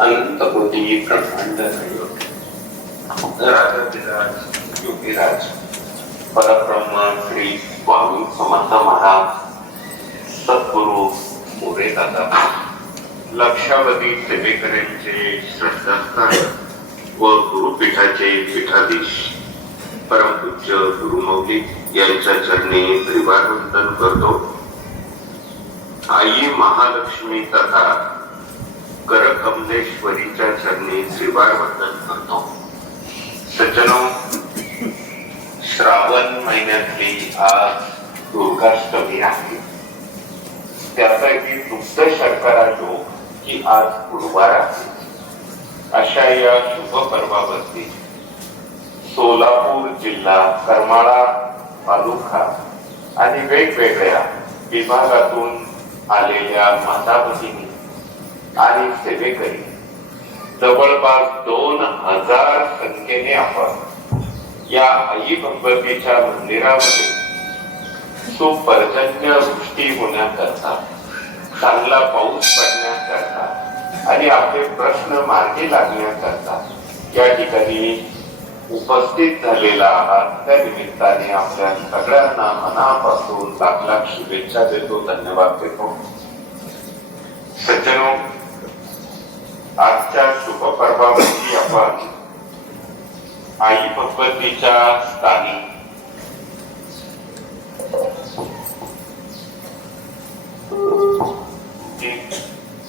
अनंतकोटी ब्रह्मांड राजाधिराज योगीराज परब्रह्म श्री स्वामी समर्थ महाराज सद्गुरु मोरे दादा लक्षावधी सेवेकऱ्यांचे श्रद्धास्थान व गुरुपीठाचे पीठाधीश परमपूज्य गुरुमौली यांच्या चरणी त्रिवार वंदन करतो. आई महालक्ष्मी तथा करकमलेश्वरीच्या चरणी त्रिवार वंदन करतो. सज्जनो, श्रावण महिन्यातली आज दुर्गाष्टमी आहे. त्यापैकी दुग्ध शर्करा योग की आज गुरुवार आहे. अशा या शुभ पर्वावरती सोलापूर जिल्हा, करमाळा तालुका आणि वेगवेगळ्या विभागातून आलेल्या माता भगिनी आणि सेवेकरी जवळपास 2000 संख्येने आपण या आई भगवतीच्या मंदिरामध्ये सुपर्जन्य वृष्टी होण्याकरता, चांगला पाऊस पडण्याकरता आणि आपले प्रश्न मार्गी लागण्याकरता या ठिकाणी उपस्थित झालेला आहात. त्या निमित्ताने आपल्या सगळ्यांना मनापासून लाख लाख शुभेच्छा देतो, धन्यवाद देतो. सज्जनो, आजच्या शुभ पर्वावरती आपण आई भगवतीच्या स्थानी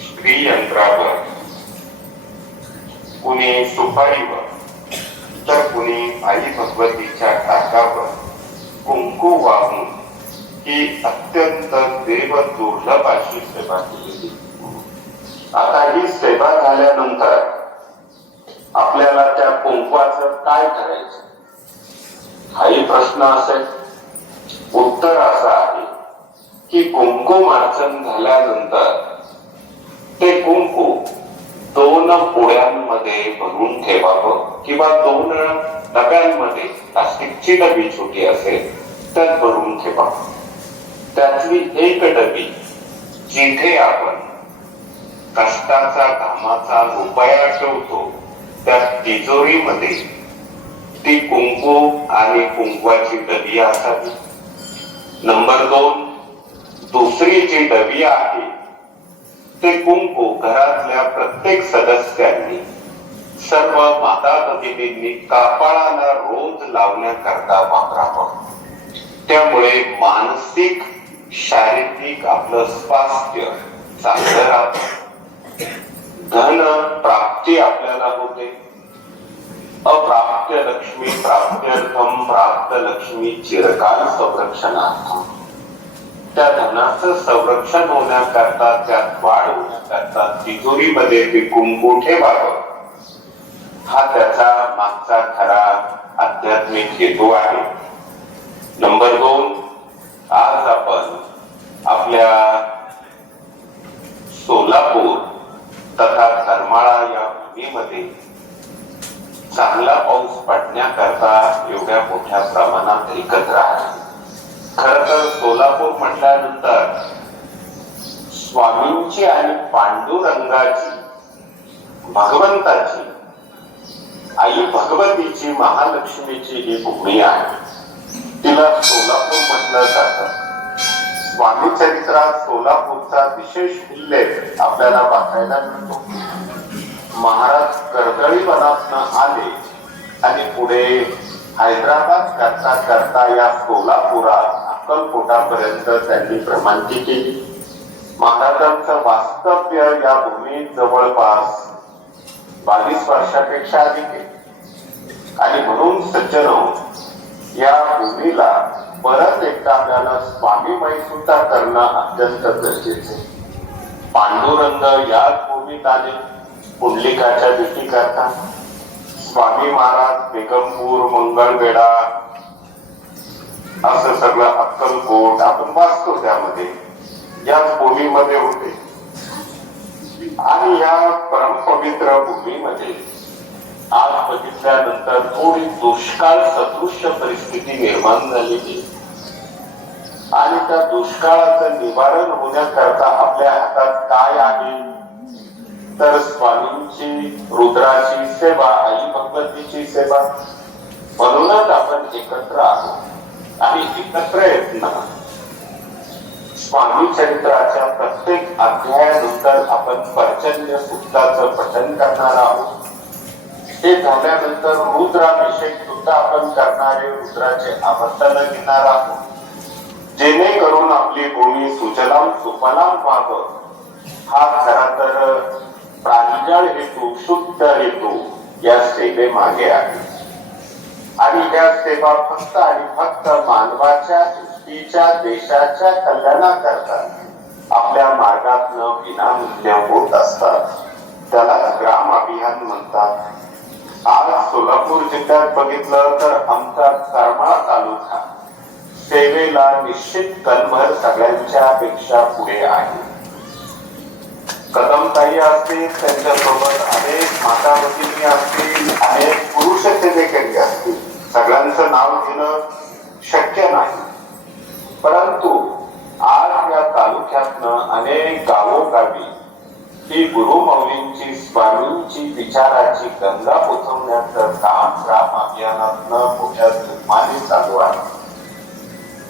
स्त्री यंत्रावर, कुणी सुपारीवर तर कुणी आई भगवतीच्या टाकावर कुंकू वाहून ही अत्यंत देव दुर्लभ अशी सेवा केलेली. आता ही सेवा झाल्यानंतर आपल्याला त्या कुंकवाचं काय करायचं हाही प्रश्न असेल. उत्तर असं आहे की कुंकुमार्चन झाल्यानंतर ते कुंकू 2 पुड्यांमध्ये भरून ठेवावं किंवा 2 डब्यांमध्ये, प्लास्टिकची डबी छोटी असेल त्यात भरून ठेवावं. त्यातली एक डबी जिथे आपण कष्टाचा घामाचा रुपया ठेवतो त्या तिजोरीमध्ये ती कुंकू आणि कुंकवाची डबी असावी. नंबर 2, दुसरी जी डबी आहे ते कुंकू घरातल्या प्रत्येक सदस्यांनी, सर्व माता भगिनींनी कपाळाला रोज लावण्याकरता वापरावं. त्यामुळे मानसिक शारीरिक आपलं स्वास्थ्य चांगलं राहतं. धन प्राप्ती आपल्याला होते. अप्राप्य लक्ष्मी प्राप्त्यर्थम प्राप्त लक्ष्मी चिरकाल संरक्षणार्थम. त्या धनाचं संरक्षण होण्याकरता, त्यात वाढ होण्याकरता तिजोरीमध्ये ते कुंकू ठेवावं. हा त्याचा मागचा खरा आध्यात्मिक हेतू आहे. नंबर 2, आज आपण आपल्या सोलापूर तथा करमाळा या भूमीमध्ये चांगला पाऊस पडण्याकरता एवढ्या मोठ्या प्रमाणात एकत्र आहे. खर तर सोलापूर म्हटल्यानंतर स्वामींची आणि पांडुरंगाची, भगवंताची, आई भगवतीची, महालक्ष्मीची ही भूमी आहे. तिला सोलापूर म्हटलं जातं. स्वामी चरित्रात सोलापूरचा विशेष उल्लेख आपल्याला बघायला मिळतो. महाराज कर्दळी वनातनं आले आणि पुढे हैदराबाद करता करता या सोलापुरात अक्कलकोटापर्यंत त्यांनी भ्रमंती केली. महाराजांचं वास्तव्य या भूमीत जवळपास 22 वर्षापेक्षा अधिक आहे. आणि म्हणून सज्जनो, या भूमीला परत एकदा आपल्याला स्वामीमय सुद्धा करणं अत्यंत गरजेचे. पांडुरंग याच भूमीत आले पुंडलिकाच्या भेटी करता. स्वामी महाराज बेगमपूर, मंगळवेढा असं सगळं अक्कलकोट आपण वाचतो त्यामध्ये, याच भूमीमध्ये होते. आणि या परमपवित्र भूमीमध्ये आज बघितल्यानंतर थोडी दुष्काळ सदृश्य परिस्थिती निर्माण झालेली. आणि त्या दुष्काळाचं निवारण होण्याकरता आपल्या हातात काय आहे तर स्वामींची रुद्राची सेवा, आई भगवतीची सेवा, म्हणूनच आपण एकत्र आहोत आणि एकत्र येत ना. स्वामी चरित्राच्या प्रत्येक अध्यायानंतर आपण पर्जन्य सूक्ताचं पठण करणार आहोत. ते झाल्यानंतर रुद्राभिषेक सुद्धा आपण करणारे, रुद्राचे आवर्तन घेणार आहोत, जेणेकरून आपली भूमी सुजलाम सुफलाम व्हावं. हा खरा तर प्रांजळ हेतू, शुद्ध हेतू या सेवेमागे आहे. आणि या सेवा फक्त आणि फक्त मानवाच्या, सृष्टीच्या, देशाच्या कल्याणाकरता आपल्या मार्गातनं विनामूल्य होत असतात. त्याला ग्राम अभियान म्हणतात. आज सोलापूर जिल्ह्यात बघितलं तर आमचा करमाळा तालुका सेवेला निश्चित कलभर सगळ्यांच्या पेक्षा पुढे आहे. कदमताई असतील, त्यांच्यासोबत अनेक माता भगिनी असतील, अनेक पुरुष सेवेकरी असतील. सगळ्यांचं नाव घेणं शक्य नाही, परंतु आज या तालुक्यातनं अनेक गावोगावी ही गुरुमौलींची, स्वामींची विचाराची गंगा पोचवण्याचं काम ग्राम अभियानातनं मोठ्या जोमाने चालू आहे.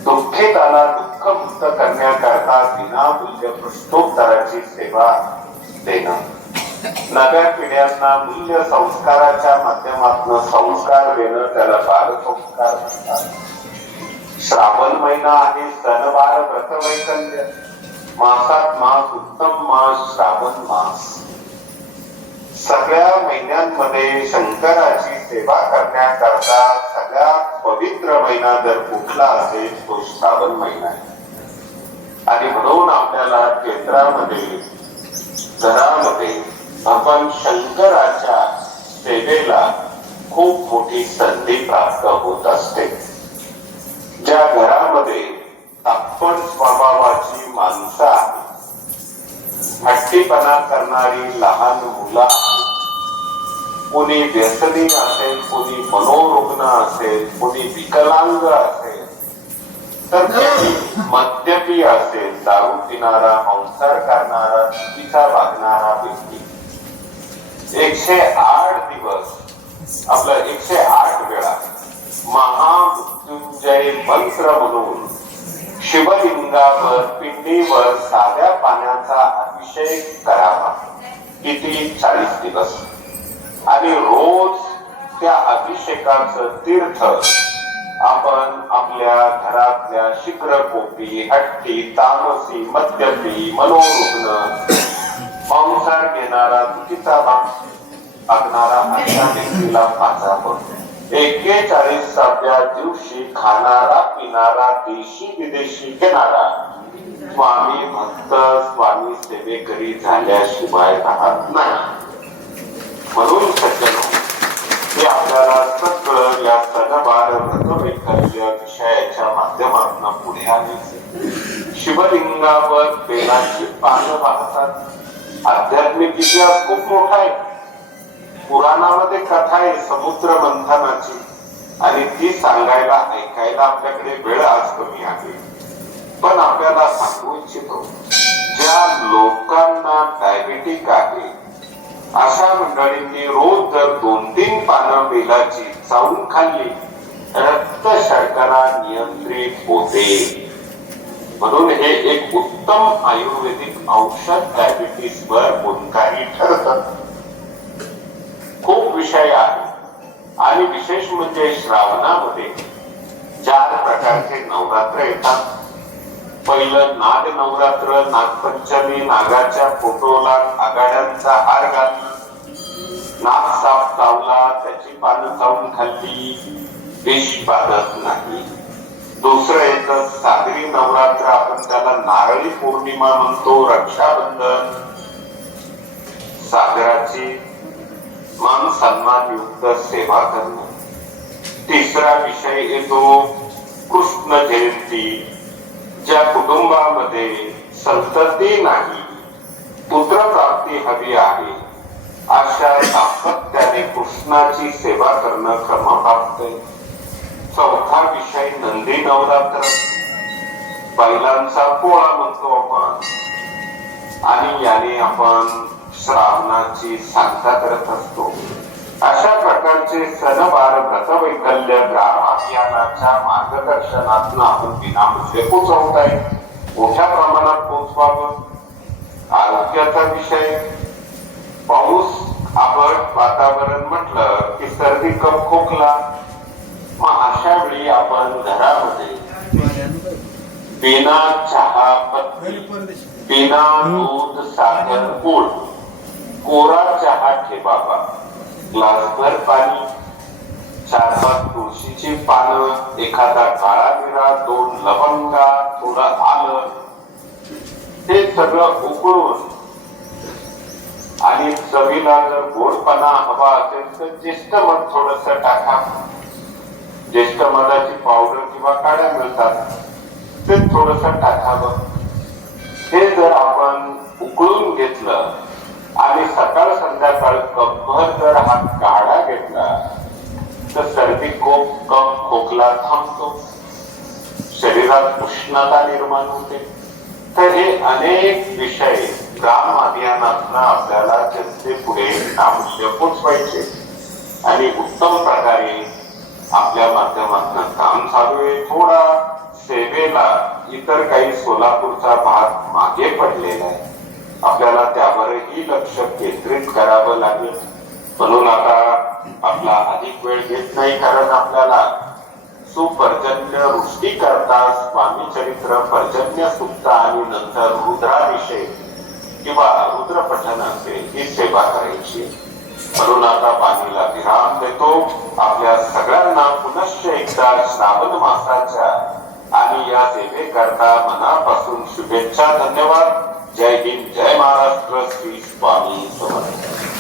दुःखिताला दुःखमुक्त करण्याकरता विनामूल्य पृष्ठोत्तराची सेवा देणं, नव्या पिढ्यांना मूल्य संस्काराच्या माध्यमातून संस्कार देणं, त्याला बालसंस्कार म्हणतात. श्रावण महिना आहे, सणवार व्रतवैकल्य, मासात मास, उत्तम मास श्रावण मास. सगळ्या महिन्यांमध्ये शंकराची सेवा करण्याकरता सगळ्यात पवित्र महिना जर कुठला असेल तो श्रावण महिना आहे. आणि म्हणून आपल्याला केंद्रामध्ये, घरामध्ये आपण शंकराच्या सेवेला खूप मोठी संधी प्राप्त होत असते. ज्या घरामध्ये तापट स्वभावाची माणसं आहेत, हट्टीपणा करणारी लहान मुलं, कोणी व्यसनी असेल, कोणी मनोरुग्ण असेल, कोणी विकलांग असेल, तर मद्यपी असेल, दारू पिणारा, मांसाहार करणारा, चुकीचा वागणारा व्यक्ती 108 दिवस, आपलं 108 वेळा महामृत्युंजय मंत्र म्हणून शिवलिंगावर, पिंडीवर साध्या पाण्याचा अभिषेक करावा. किती? 40 दिवस. आणि रोज त्या अभिषेकाचं तीर्थ आपण आपल्या घरातल्या शिक्रकोपी, हट्टी, तामसी, मद्यपी, मनोरुग्ण, मांसाहार घेणारा, चुकीचा वागणारा अशा व्यक्तीला पाजावं. 41व्या दिवशी खाणारा, पिणारा, देशी विदेशी घेणारा स्वामी भक्त, स्वामी सेवेकरी झाल्याशिवाय राहत नाही. म्हणून सज्जनो, हे आपल्याला सगळं या सणवार व्रतवैकल्य विषयाच्या माध्यमातून पुढे आणायचे. शिवलिंगावर बेलाची पानं वाहतात. आध्यात्मिक इतिहास खूप मोठा आहे. पुराणामध्ये कथा आहे समुद्र मंथनाची, आणि ती सांगायला, ऐकायला आपल्याकडे वेळ आज कमी आहे. पण आपल्याला सांगू इच्छितो, ज्या लोकांना डायबिटिक आहे अशा मंडळींनी रोज जर 2-3 पानं बेलाची चावून खाल्ली, रक्त शर्करा नियंत्रित होते. म्हणून हे एक उत्तम आयुर्वेदिक औषध डायबिटीस वर गुणकारी ठरतं. खूप विषय आहे. आणि विशेष म्हणजे श्रावणामध्ये 4 प्रकारचे नवरात्र येतात. पहिलं नाग नवरात्र, नागपंचमी, नागाच्या फोटोला आघाड्यांचा हार घालणं, नाग साप चावला, त्याची पानं चावून खाल्ली, विष बाधत नाही. दुसरं येतं सागरी नवरात्र, आपण त्याला नारळी पौर्णिमा म्हणतो, रक्षाबंधन, सागराची मान सन्मान युक्त सेवा करणं. तिसरा विषय येतो कृष्ण जयंती. ज्या कुटुंबामध्ये संतती नाही, पुत्रप्राप्ती हवी आहे, अशा दाम्पत्याने कृष्णाची सेवा करणं क्रमप्राप्त. चौथा विषय नंदी नवरात्र, बैलांचा पोळा म्हणतो आपण. आणि याने आपण श्रावणाची सांगता करत असतो. अशा प्रकारचे सणवार व्रतवैकल्य ग्राम अभियानाच्या मार्गदर्शनातून आपण विनामूल्य पोचवताय. मोठ्या प्रमाणात पोचवावं. आरोग्याचा विषय, पाऊस, आबट वातावरण म्हटलं की सर्दी, कफ, खोकला. मग अशा वेळी आपण घरामध्ये बिना चहा पत्ती, बिना दूध, साखर, गूळ, कोरा चहा ठेवावा. ग्लासभर पाणी, 4-5 तुळशीची पानं, एखादा काळा मिरा, 2 लवंगा, थोडं आलं, हे सगळं उकळून आणि चवीला जर गोडपणा हवा असेल तर ज्येष्ठ मध थोडस टाका. ज्येष्ठ मधाची पावडर किंवा काड्या मिळतात, ते थोडस टाकावं. हे जर आपण उकळून घेतलं आणि सकाळ संध्याकाळ कपभर जर हा काढा घेतला तर सर्दी, कफ, खोकला थांबतो, शरीरात उष्णता निर्माण होते. तर हे अनेक विषय ग्राम अभियानातून आपल्याला जनते पुढे विनामूल्य पोचवायचे आणि उत्तम प्रकारे आपल्या माध्यमातून काम चालू आहे. थोडा सेवेला इतर काही सोलापूरचा भाग मागे पडलेला आहे. आपल्याला त्यावरही लक्ष केंद्रित करावं लागेल. म्हणून आता आपला अधिक वेळ घेत नाही, कारण आपल्याला सुपर्जन्य वृष्टी करता स्वामी चरित्र, पर्जन्य सुक्त आणि नंतर रुद्राभिषेक किंवा रुद्र पठण असेल ही सेवा करायची. म्हणून आता पाणीला विराम देतो. आपल्या सगळ्यांना पुनश्च एकदा श्रावण मासाच्या आणि या सेवेकरता मनापासून शुभेच्छा. धन्यवाद. जय हिंद, जय महाराष्ट्र. श्री स्वामी समर्थ.